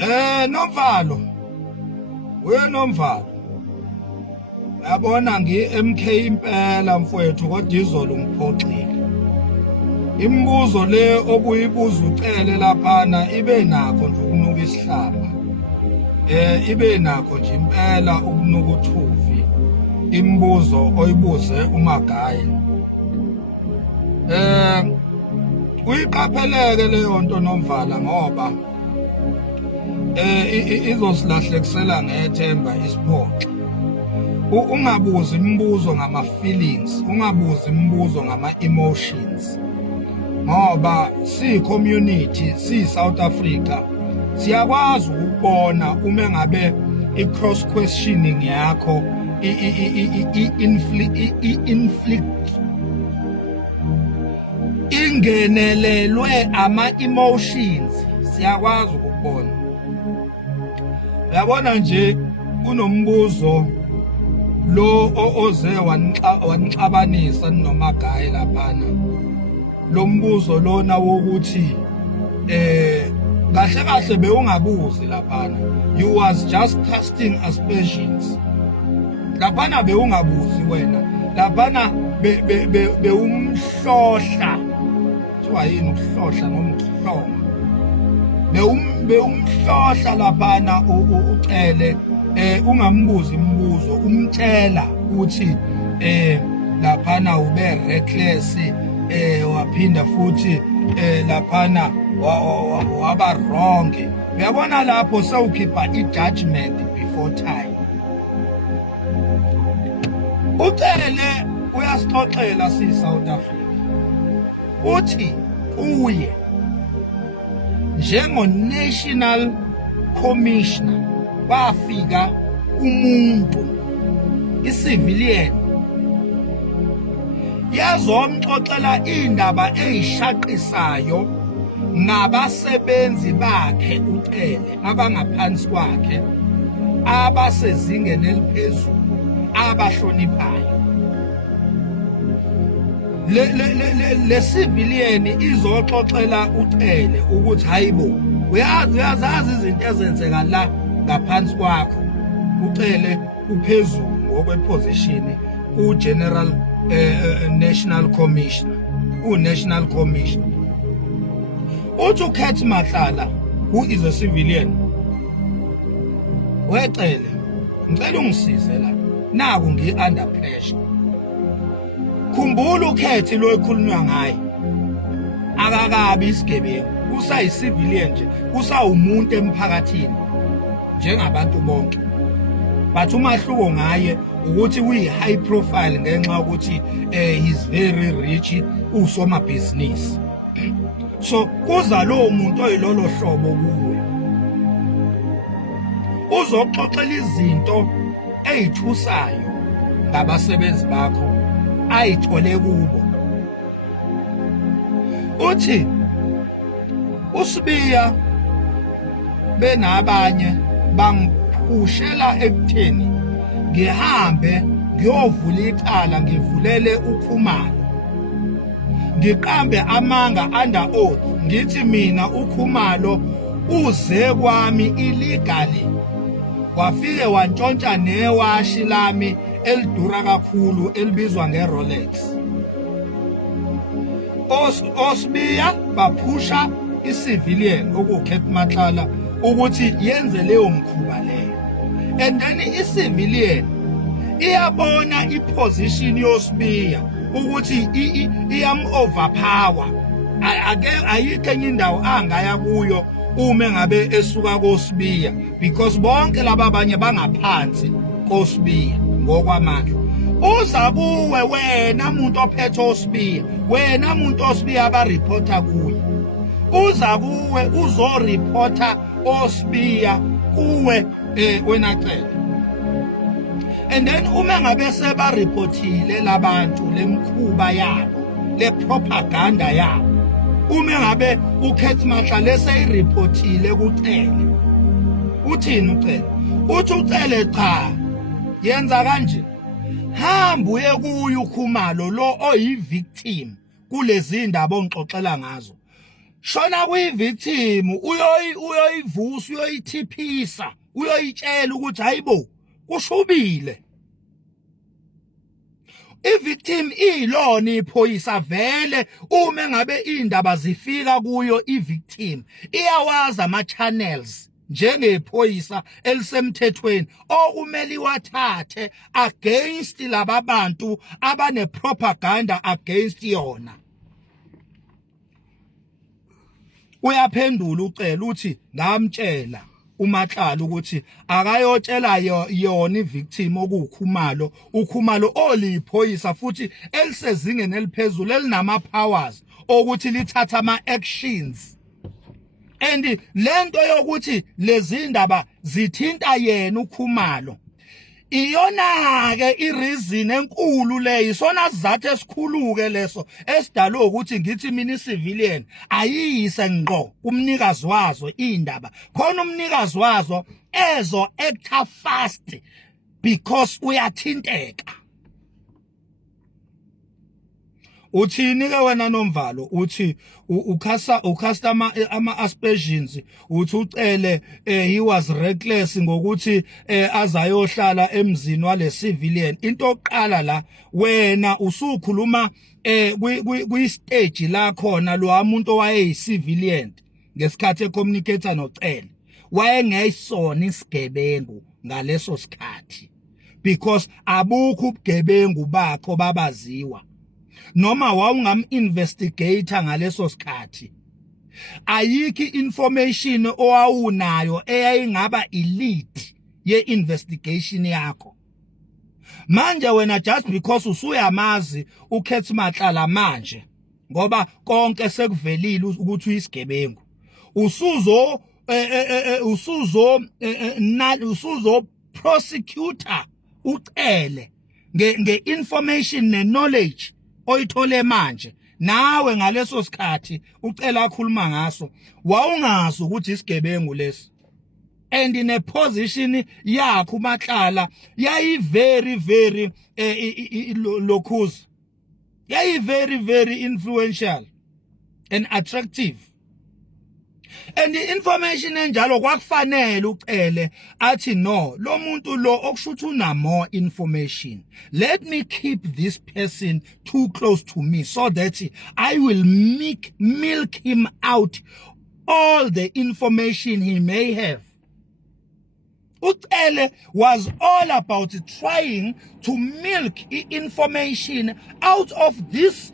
Nomvalo, Nomvalo. Yabona ngi-MK impela mfowethu kodwa izolo ngiphoxile. Imibuzo le obuyibuza ucele laphana ibe nakho nje ukunuka isihlamba. Ibe nakho nje impela ukunuka uthuvi. Imibuzo oyibuze uMagayi. Uyiqapheleke leyo nto Nomvala ngoba izosilahlekisela ngethemba isiphoxa. Ungabuzi imibuzo ngama feelings, ungabuzi imibuzo ngama emotions. Ngoba si community, si South Africa, siyakwazi ukubona uma ngabe I cross questioning yakho inflict ingenelelwe ama emotions, siyakwazi ukubona. Uyabona nje kunombuzo lo oze wanixabanisa noMagayi laphana. Lo mbuzo lona wokuthi kahle kahle bewungabuzi laphana. You was just casting aspersions. Laphana bewungabuzi wena. Laphana bewumhlohla. Kuthiwa yini ukuhlohla noma ukuhlonga? Bewumhlohla laphana ucele ungambuzi imibuzo umtshela uthi laphana ube reckless waphinda futhi laphana waba wrong. Uyabona lapho sewukhipha ijudgment before time. Ucele uyasixoxela si South Africa. Uthi uye njengo National Commissioner wafika umuntu i-civilian yazomxoxela indaba ezishaqisayo ngabasebenzi bakhe ucele abangaphansi kwakhe abasezingeni eliphezulu abahloniphayo. Le civilian izoxoxela ucele ukuthi hayibo uyazazi izinto ezenzeka la ngaphansi kwakho ucele uphezulu ngokweposition uGeneral National Commissioner uNational Commissioner uthi uKhethi Matlala who is a civilian wecele ngicela ungisize la naku ngi-under pressure. Khumbula uKhethi lo ekhulunywa ngaye akakabi isigebengu usayicivilian nje usawumuntu emphakathini njengabantu bonke. But umahluko ngaye ukuthi uyi high profile ngenxa ukuthi he's very rich usoma business. So kuza lo muntu oyilolo hlobo kuwe uzoxoxela izinto ezithusayo ngabasebenzi bakho ayithole kubo. Uthi uSibiya benabanye bangiphushela ekutheni ngihambe ngiyovula icala ngivulele uKhumalo ngiqambe amanga under oath ngithi mina uKhumalo uze kwami illegally wafike wantshontsha newashi lami elidura kakhulu elibizwa ngeRolex. Osibiya baphusha i-civilian okuKhethi Matlala ukuthi yenze leyo mkhuba leyo. And then i-civilian iyabona iposition yoSibiya ukuthi iyam-overpower. Ayikho enye indawo angaya kuyo uma ngabe esuka koSibiya because bonke laba abanye bangaphansi koSibiya ngokwamandla. Uza kuwe wena umuntu ophethe oSibiya, wena umuntu oSibiya abareporta kuye. Uza kuwe uzoreporta oSibiya kuwe wena cela. And then uma ngabe sebareportile labantu lemkhuba yabo, le propaganda yabo. Uma ngabe uKhethi Matlala seyireportile kucele. Uthini ucele? Uthi ucele cha. Yenza kanje. Hamba uye kuye uKhumalo lo oyivictim kulezi indaba ongixoxela ngazo. shona kuyi-victim uyoyivusa uyoyithiphisa uyoyitshela ukuthi hayibo kushubile. I-victim ilona iphoyisa vele uma ngabe indaba zifika kuyo i-victim iyawazi ama-channels njengephoyisa elisemthethweni okumele iwathathe against laba bantu abane-propaganda against yona. Uyaphendula ucela uthi ngamtshela uMatlala ukuthi akayotshela yona i-victim okukhumalo oliphoyisa futhi elisezingeni eliphezulu elinama-powers okuthi lithatha ama-actions. And lento yokuthi lezi ndaba zithinta yena uKhumalo iyona-ke i-reason enkulu leyo, isona sizathu esikhulu-ke leso esidalwe ukuthi ngithi mina i-civilian ayiyise ngqo kumnikazi wazo indaba khona umnikazi wazo ezo-acta fast because uyathinteka. Uthini-ke wena Nomvalo uthi ukhasta ama-aspersions uthi ucele he was reckless ngokuthi azayohlala emzini wale civilian. Into yokuqala la wena usukhuluma kwi-stage la khona lo muntu owayeyi-civilian ngesikhathi ecommunicate nocele wayengeyisona isigebengu ngaleso sikhathi because abukho ubugebengu bakho babaziwa noma wawungam-investigator ngaleso sikhathi. Ayikho information owawunayo eyayingaba i-lead ye-investigation yakho. Manje wena just because usuyamazi uKhethi Matlala manje ngoba konke sekuvelile ukuthi uyisigebengu usuzo prosecutor ucele nge-information ne-knowledge oyithole manje nawe ngaleso sikhathi ucela akhuluma ngaso wawungazi ukuthi isigebengu lesi. And in a position yakho uMatlala yayi very locus, yayi very influential and attractive. And the information enjalo kwakufanele ucele athi no lo muntu lo okushutha una more information, let me keep this person too close to me so that I will milk him out all the information he may have. Ucele was all about trying to milk information out of this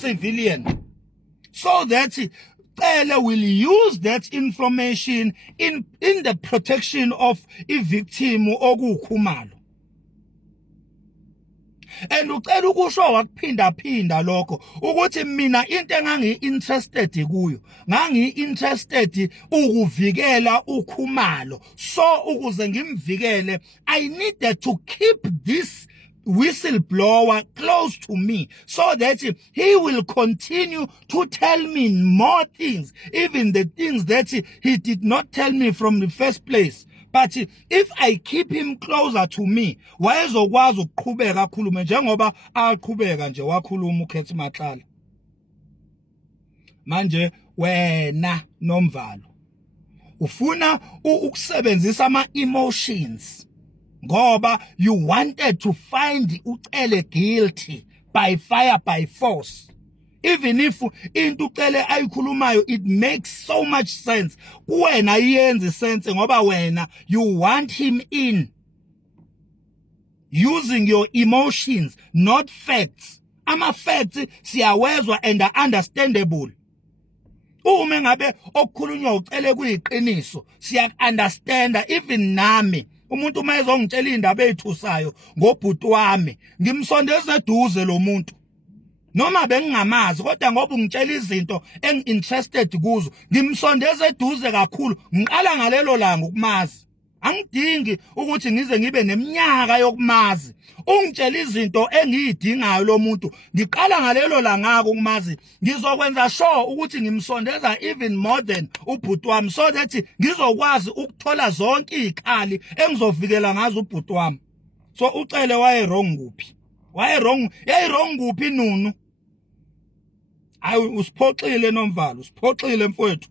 civilian so that Ucele will use that information in the protection of a victim okuKhumalo. And ucela ukusho wakuphinda lokho ukuthi mina into engangi-interested kuyo ngangi-interested ukuvikela uKhumalo, so ukuze ngimvikele I needed to keep this whistleblower close to me so that he will continue to tell me more things, even the things that he did not tell me from the first place. But if I keep him closer to me, wayezokwazi ukuqhubeka akhulume njengoba aqhubeka nje wakhuluma uKhethi Matlala. Manje wena Nomvalo ufuna ukusebenzisa ama-emotions ngoba you wanted to find ucele guilty by fire by force. Even if into ucele ayikhulumayo it makes so much sense kuwena iyenze sense ngoba wena you want him in using your emotions, not facts. Ama-facts siyawezwa and are understandable. Uma ngabe okukhulunywa ucele kuyiqiniso siya-understanda. Even nami umuntu uma ezongitshela indaba ethusayo ngobhuti wami ngimsondeza eduze lo muntu noma bengingamazi kodwa ngoba ungitshela izinto engi-interested kuzo ngimsondeza eduze kakhulu. Ngiqala ngalelo langa ukumazi, angidingi ukuthi ngize ngibe neminyaka yokumazi. Ungitshela izinto engiyidingayo lo muntu ngiqala ngalelo langa ukumazi, ngizokwenza sure ukuthi ngimsondeza even more than ubhuti wami so that ngizokwazi ukuthola zonke izikhali engizovikela ngazo ubhuti wami. So ucele waye wrong kuphi? Waye wrong, yayi wrong kuphi Nunu? Hayi usiphoxile Nomvalo, usiphoxile mfowethu.